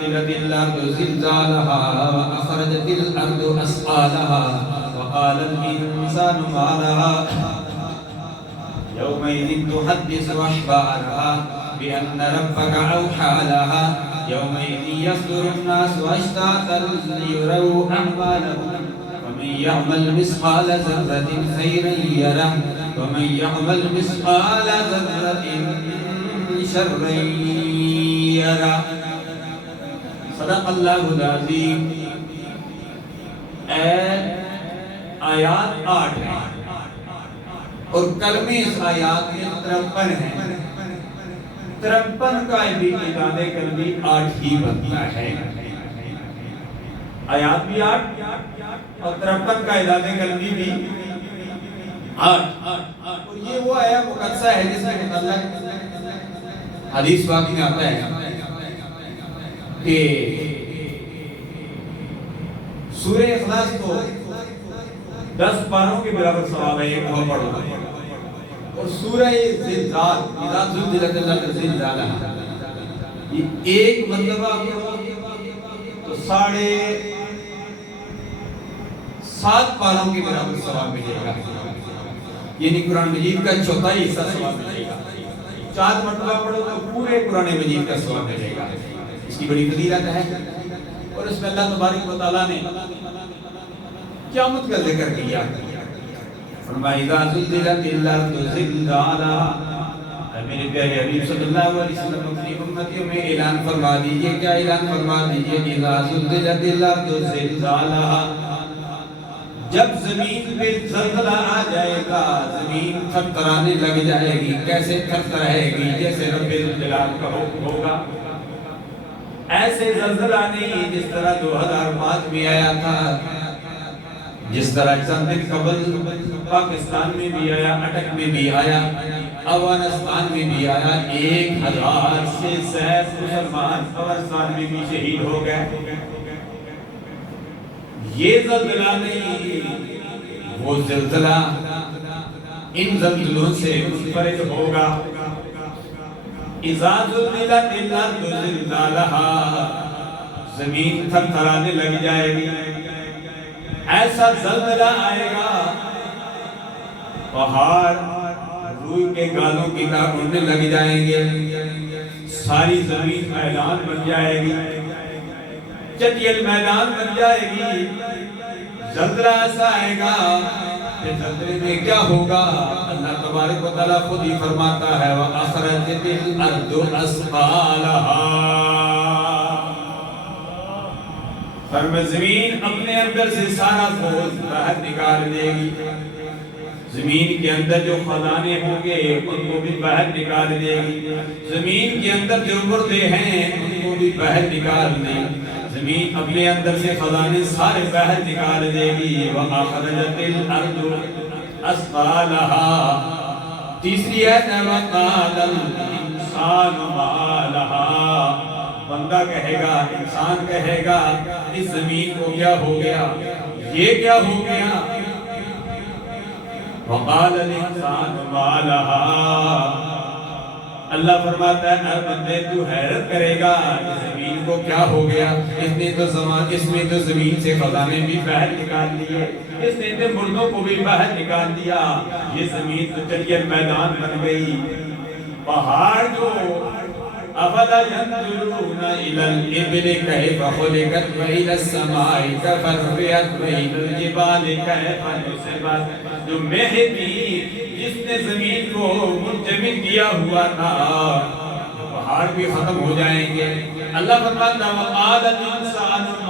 زلزلت الأرض زلزالها وأخرجت الأرض أثقالها وقال الإنسان ما لها يومئذ تحدث أخبارها بأن ربك أوحى لها يومئذ يصدر الناس أشتاتا ليروا أعمالهم ومن يعمل مثقال ذرة خيرا يره ومن يعمل مثقال ذرة شرا يره صدق اللہ العظیم. آیات 8 ہیں اور کلمے اس آیات میں 53 ہیں. 53 کا بھی تعداد کلمی 8 ہی بنتا ہے. آیات بھی 8 اور 53 کا تعداد کلمی بھی 8. اور یہ وہ آیات مقدسہ ہے جس میں متعلق حدیث واقعی میں آتا ہے کہ سورہ اخلاص کو 10 پاروں کے برابر ثواب ہے ایک دفعہ پڑھو. اور سورہ زلزال اذا زلزلت الارض زلزالها یہ ایک مرتبہ تو 7.5 پاروں کے برابر ثواب ملے گا. یعنی قرآن مجید کا چوتھائی حصہ ثواب ملے گا. 4 مرتبہ پڑھو تو پورے قرآن مجید کا ثواب ملے گا. اس کی بڑی فضیلت ہے. اور اس میں اللہ تبارک و تعالیٰ نے قیامت کا ذکر کیا. فرمایا اذا زلزلت الارض زلزالها. میرے پیارے حبیب صلی اللہ علیہ وسلم اپنی امتیوں میں اعلان فرما دیجئے. کیا اعلان فرما دیجئے؟ اذا زلزلت الارض زلزالها. جب زمین پہ زلزلہ آ جائے گا زمین تھرتھرانے لگ جائے گی. کیسے تھرتھرائے گی؟ جیسے رب الجلال کا حکم ہوگا. ایسے زلزلہ نہیں جس طرح 2005 میں آیا تھا, جس طرح چند دن قبل پاکستان میں بھی آیا, اٹک میں بھی آیا, افغانستان میں بھی آیا. 1000 سے زائد مسلمان افغانستان میں بھی شہید ہو گئے. یہ زلزلہ نہیں, وہ زلزلہ ان زلزلوں سے منفرد ہوگا. اذا زلزلت الارض زلزالها. زمین تھرتھرانے لگ جائے گی. ایسا زلزلہ آئے گا پہاڑ روئی کے گالوں کی طرح اڑنے لگ جائیں گے. ساری زمین میدان بن جائے گی, چٹیل میدان بن جائے گی. زلزلہ ایسا آئے گا کہ زلزلے میں کیا ہوگا؟ اللہ تبارک و تعالیٰ خود ہی فرماتا ہے وَأَخْرَجَتِ الْأَرْضُ أَثْقَالَهَا. فرمایا زمین اپنے اندر سے سارا بوجھ باہر نکال دے گی. زمین کے اندر جو خزانے ہوں گے ان کو بھی باہر نکال دے گی. زمین کے اندر جو مردے ہیں ان کو بھی باہر نکال دے گی. زمین اپنے اندر سے خزانے سارے باہر نکال دے گی. وَأَخْرَجَتِ الْأَرْضُ أَثْقَالَهَا. تیسری آیت ہے وَقَالَ الْإِنسَانُ مَا لَهَا. بندہ کہے گا, انسان کہے گا اس زمین کو کیا ہو گیا, یہ کیا ہو گیا. وَقَالَ الْإِنسَانُ مَا لَهَا. اللہ فرماتا ہے اے بندے تو حیرت کرے گا اس زمین کو کیا ہو گیا. اس میں تو زمین سے خزانے بھی باہر نکال دیے, اس نے مردوں کو بھی باہر نکال دیا. یہ زمین تو چٹیل میدان بن گئی. پہاڑ جو افلا ينظرون الى الابل كيف خلقت والى السماء كيف رفعت والى الجبال كيف نصبت. جو مہدی جس نے زمین کو منجمد کیا ہوا تھا پہاڑ بھی ختم ہو جائیں گے. اللہ فرماتا ہے وَقَالَ الْإِنسَانُ